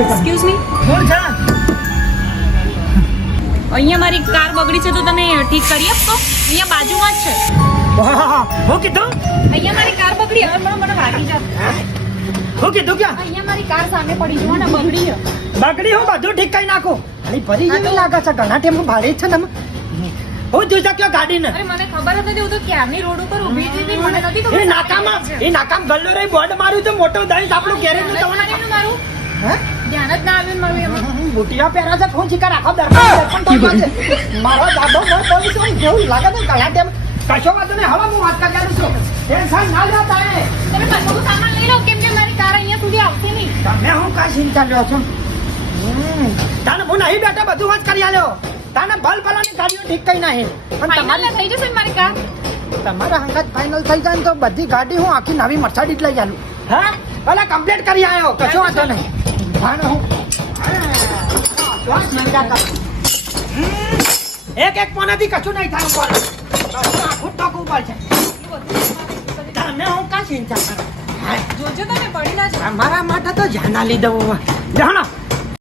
Excuse me, બોલ છે અહીંયા મારી કાર બગડી છે તો તમે ઠીક કરી આપશો? અહીંયા બાજુમાં જ છે. હું કીધું અહીંયા મારી કાર બગડી મને વાગી જાય. હું કીધું ક્યાં અહીંયા મારી કાર સામે પડી જુઓ ને બગડી છે. બગડી હું બધું ઠીક કરી નાખું અને ભરી જેવી લાગે છે ઘણા ટાઈમ ભાડે જ છે ને હું જોઈ શક્યો ગાડીને અરે મને ખબર હતી હું તો ક્યારની રોડ ઉપર ઊભી હતી મને નથી ખબર. એ નાકામ ગલ્લો રહી બોર્ડ માર્યું તો મોટો દહીં આપણું ગેરેજ નું ધ્યાન જ ના આવ્યું હે ધ્યાન જ ના આવ્યું મારું એમાં. બુટિયા પહેરા છે ફોન ચીકા રાખો દર્પણ મારો દાદો મોર પોલીસ જેવું લાગે ને ઘણા ટાઈમ કશો વાંધો નહીં હવે હું વાત કરવાનું છું ટેન્શન ના લો તારે તમે બધું સામાન લઈ લો કેમ કે મારી કાર અહીંયા સુધી આવશે નહીં. તમે હું કા ચિંતા લ્યો છો તાને હું નહીં બેઠા બધું વાત કરી આલ્યો તાને ભલ ભલાની ગાડીઓ ઠીક કરી નાખી અને ફાઇનલ થઈ જશે ને મારી કાર. તમારા હંગાત ફાઇનલ થઈ જાય ને તો બધી ગાડી હું આખી નવી મર્સિડીઝ લઈ જાલું હા ભલે કમ્પ્લીટ કરી આવ્યો કશો વાંધો નહીં ભાને હું એક પોનાથી કશું નહીં થાય ઉપર આખું ટોક ઉપર છે તમે હું કા ચિંતા કરો જોજો તમે પડી ના જાઓ. મારા માટે તો જાના લીધો જાણો